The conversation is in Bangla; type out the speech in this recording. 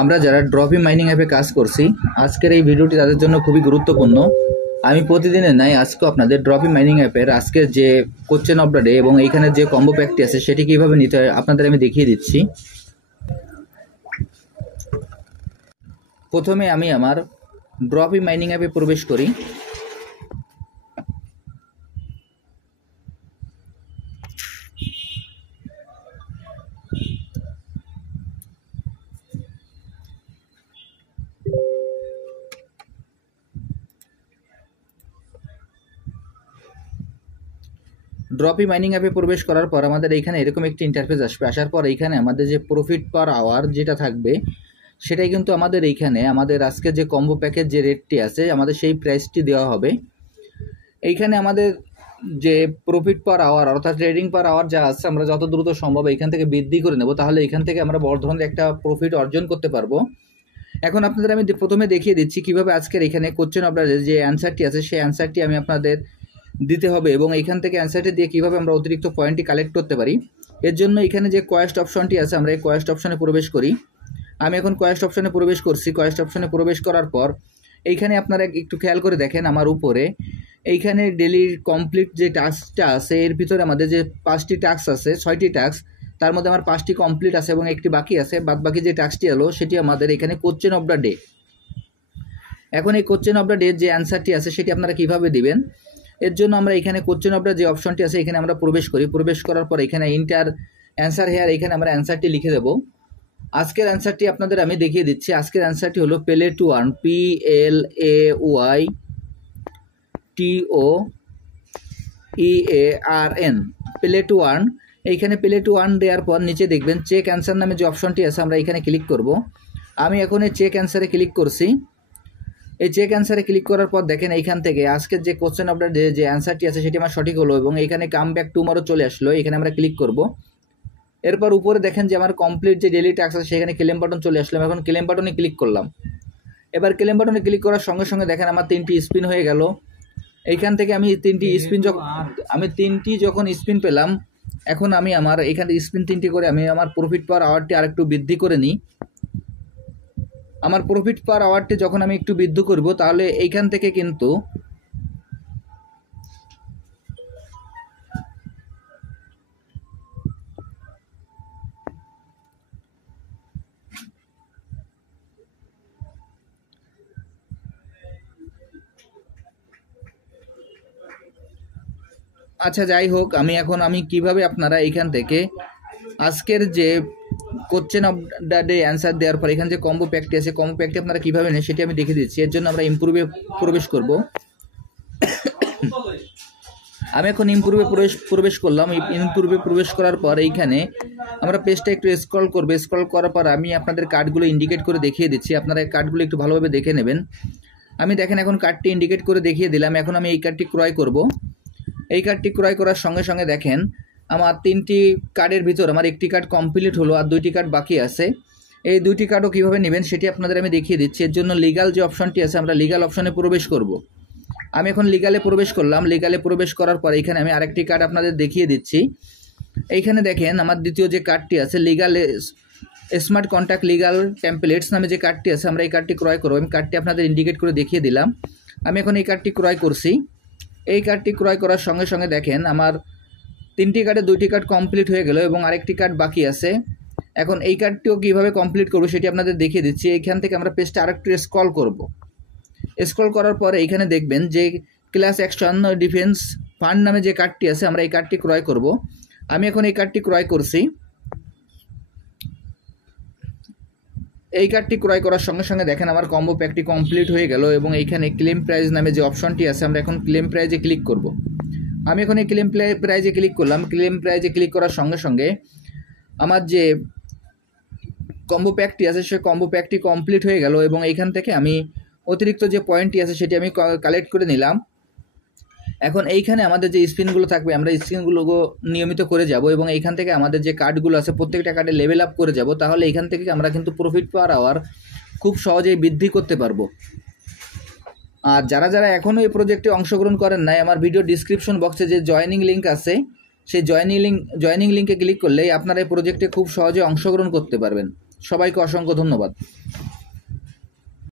আমরা যারা ড্রপি মাইনিং অ্যাপে কাজ করছি, আজকের এই ভিডিওটি তাদের জন্য খুবই গুরুত্বপূর্ণ। আমি প্রতিদিনের নাই আজকে আপনাদের ড্রপি মাইনিং অ্যাপের আজকের যে কোশ্চেন অফ দ্য ডে এবং এইখানে যে কম্বো প্যাকটি আছে সেটি কীভাবে নিতে হয় আপনাদের আমি দেখিয়ে দিচ্ছি। প্রথমে আমি আমার ড্রপি মাইনিং অ্যাপে প্রবেশ করি। ড্রপি মাইনিং অ্যাপে প্রবেশ করার পর আমাদের এইখানে এরকম একটি ইন্টারফেস আসবে। আসার পর এইখানে আমাদের যে প্রফিট পার আওয়ার যেটা থাকবে সেটাই কিন্তু আমাদের এইখানে আমাদের আজকে যে কম্বো প্যাকেজ যে রেটটি আছে আমাদের সেই প্রাইসটি দেওয়া হবে। এইখানে আমাদের যে প্রফিট পার আওয়ার অর্থাৎ ট্রেডিং পার আওয়ার যা আছে আমরা যত দ্রুত সম্ভব এইখান থেকে বৃদ্ধি করে নেব, তাহলে এইখান থেকে আমরা বড় ধরনের একটা প্রফিট অর্জন করতে পারবো। এখন আপনাদের আমি প্রথমে দেখিয়ে দিচ্ছি কিভাবে আজকের এখানে কোশ্চেন অফ দ্য ডে যে অ্যান্সারটি আছে সেই অ্যান্সারটি আমি আপনাদের দিতে হবে এবং এইখান থেকে অ্যান্সারটি দিয়ে কীভাবে আমরা অতিরিক্ত পয়েন্টটি কালেক্ট করতে পারি। এর জন্য এখানে যে কোয়েস্ট অপশনটি আছে আমরা এই কোয়েস্ট অপশনে প্রবেশ করি। আমি এখন কোয়েস্ট অপশনে প্রবেশ করছি। কোয়েস্ট অপশনে প্রবেশ করার পর এইখানে আপনারা একটু খেয়াল করে দেখেন আমার উপরে এইখানে ডেলি কমপ্লিট যে টাস্কটা আছে এর ভিতরে আমাদের যে 5টি টাস্ক আছে, 6টি টাস্ক, তার মধ্যে আমার 5টি কমপ্লিট আছে এবং একটি বাকি আছে। বাদ বাকি যে টাস্কটি হলো সেটি আমাদের এখানে কোশ্চেন অফ দ্য ডে। এখন এই কোশ্চেন অফ দ্য ডে যে অ্যান্সারটি আছে সেটি আপনারা কীভাবে দিবেন, এর জন্য আমরা এখানে কোশ্চেন অফ দ্য যে অপশনটি আছে এখানে আমরা প্রবেশ করি। প্রবেশ করার পর এখানে ইন্টার অ্যান্সার হেয়ার এখানে আমরা অ্যান্সারটি লিখে দেব। আজকের অ্যান্সারটি আপনাদের আমি দেখিয়ে দিচ্ছি। আজকের অ্যান্সারটি হলো play to earn, PLAYTOEARN, play to earn. এইখানে প্লে টু আর্ন দেওয়ার পর নিচে দেখবেন চেক অ্যান্সার নামে যে অপশনটি আছে আমরা এখানে ক্লিক করব। আমি এখন এই চেক অ্যান্সারে ক্লিক করছি। এই চেক অ্যান্সারে ক্লিক করার পর দেখেন এইখান থেকে আজকের যে কোশ্চেন অফ দ্য ডে যে অ্যান্সারটি আছে সেটি আমার সঠিক হলো এবং এখানে কাম ব্যাক টুমরো চলে আসলো। এখানে আমরা ক্লিক করব। এরপর উপরে দেখেন যে আমার কমপ্লিট যে ডেলি টাস্ক আছে সেখানে ক্লেম বাটন চলে আসলাম। এখন ক্লেম বাটনে ক্লিক করলাম। এবার ক্লেম বাটনে ক্লিক করার সঙ্গে সঙ্গে দেখেন আমার 3টি স্পিন হয়ে গেল। এইখান থেকে আমি 3টি যখন স্পিন পেলাম, এখন আমি আমার এখানে স্পিন 3টি করে আমি আমার প্রফিট পার আওয়ারটি আরেকটু বৃদ্ধি করে নিই। আমার প্রফিট পার আওয়ারটি যখন আমি একটু বৃদ্ধি করব তাহলে এইখান থেকে কিন্তু আচ্ছা যাই হোক, আমি কিভাবে আপনারা এইখান থেকে আজকের যে question of the day answer দেওয়ার পর এখানে যে কম্বো প্যাকটি আছে কম্বো প্যাকটি আপনারা কীভাবে নেন সেটি আমি দেখে দিচ্ছি। এর জন্য আমরা ইমপ্রুভে প্রবেশ করব। আমি এখন ইমপ্রুভে প্রবেশ করলাম। ইমপ্রুভে প্রবেশ করার পর এইখানে আমরা পেজটা একটু স্ক্রল করবো। স্ক্রল করার পর আমি আপনাদের কার্ডগুলো ইন্ডিকেট করে দেখিয়ে দিচ্ছি। আপনারা এই কার্ডগুলো একটু ভালোভাবে দেখে নেবেন। আমি দেখেন এখন কার্ডটি ইন্ডিকেট করে দেখিয়ে দিলাম। এখন আমি এই কার্ডটি ক্রয় করব। এই কার্ডটি ক্রয় করার সঙ্গে সঙ্গে দেখেন আমার 3টি কার্ডের ভিতর আমার একটি কার্ড কমপ্লিট হলো আর 2টি কার্ড বাকি আছে। এই 2টি কার্ডও কীভাবে নেবেন সেটি আপনাদের আমি দেখিয়ে দিচ্ছি। এর জন্য লিগাল যে অপশনটি আছে আমরা লিগাল অপশনে প্রবেশ করব। আমি এখন লিগালে প্রবেশ করলাম। লিগালে প্রবেশ করার পর এখানে আমি আরেকটি কার্ড আপনাদের দেখিয়ে দিচ্ছি। এইখানে দেখেন আমার দ্বিতীয় যে কার্ডটি আছে legal smart contact legal templates নামে যে কার্ডটি আছে আমরা এই কার্ডটি ক্রয় করব। আমি কার্ডটি আপনাদের ইন্ডিকেট করে দেখিয়ে দিলাম। আমি এখন এই কার্ডটি ক্রয় করছি। এই কার্ডটি ক্রয় করার সঙ্গে সঙ্গে দেখেন আমার 3টি কার্ডে 2টি কার্ড কমপ্লিট হয়ে গেল এবং আরেকটি কার্ড বাকি আছে। এখন এই কার্ডটিও কীভাবে কমপ্লিট করবো সেটি আপনাদের দেখিয়ে দিচ্ছি। এইখান থেকে আমরা পেজটা আরেকটু স্ক্রল করব। স্ক্রল করার পরে এইখানে দেখবেন যে ক্লাস অ্যাকশন ডিফেন্স ফান্ড নামে যে কার্ডটি আছে আমরা এই কার্ডটি ক্রয় করব। আমি এখন এই কার্ডটি ক্রয় করছি। এই কার্ডটি ক্রয় করার সঙ্গে সঙ্গে দেখেন আমার কম্বো প্যাকটি কমপ্লিট হয়ে গেল এবং এইখানে ক্লেম প্রাইজ নামে যে অপশনটি আছে আমরা এখন ক্লেম প্রাইজে ক্লিক করব। আমি এখন এই ক্লেম প্রাইজে ক্লিক করলাম। ক্লেম প্রাইজে ক্লিক করার সঙ্গে সঙ্গে আমার যে কম্বো প্যাকটি আছে সে কম্বো প্যাকটি কমপ্লিট হয়ে গেল এবং এইখান থেকে আমি অতিরিক্ত যে পয়েন্টটি আছে সেটি আমি কালেক্ট করে নিলাম। এখন এইখানে আমাদের যে স্পিনগুলো থাকবে আমরা স্পিনগুলো নিয়মিত করে যাব এবং এইখান থেকে আমাদের যে কার্ডগুলো আছে প্রত্যেকটা কার্ডে লেভেল আপ করে যাব। তাহলে এইখান থেকে আমরা কিন্তু প্রফিট পার আওয়ার খুব সহজেই বৃদ্ধি করতে পারবো। আর যারা যারা এখনও এই প্রজেক্টে অংশগ্রহণ করেন নাই, আমার ভিডিও ডিসক্রিপশন বক্সে যে জয়েনিং লিঙ্ক আছে সেই জয়েনিং লিঙ্কে ক্লিক করলেই আপনারা এই প্রজেক্টে খুব সহজে অংশগ্রহণ করতে পারবেন। সবাইকে অসংখ্য ধন্যবাদ।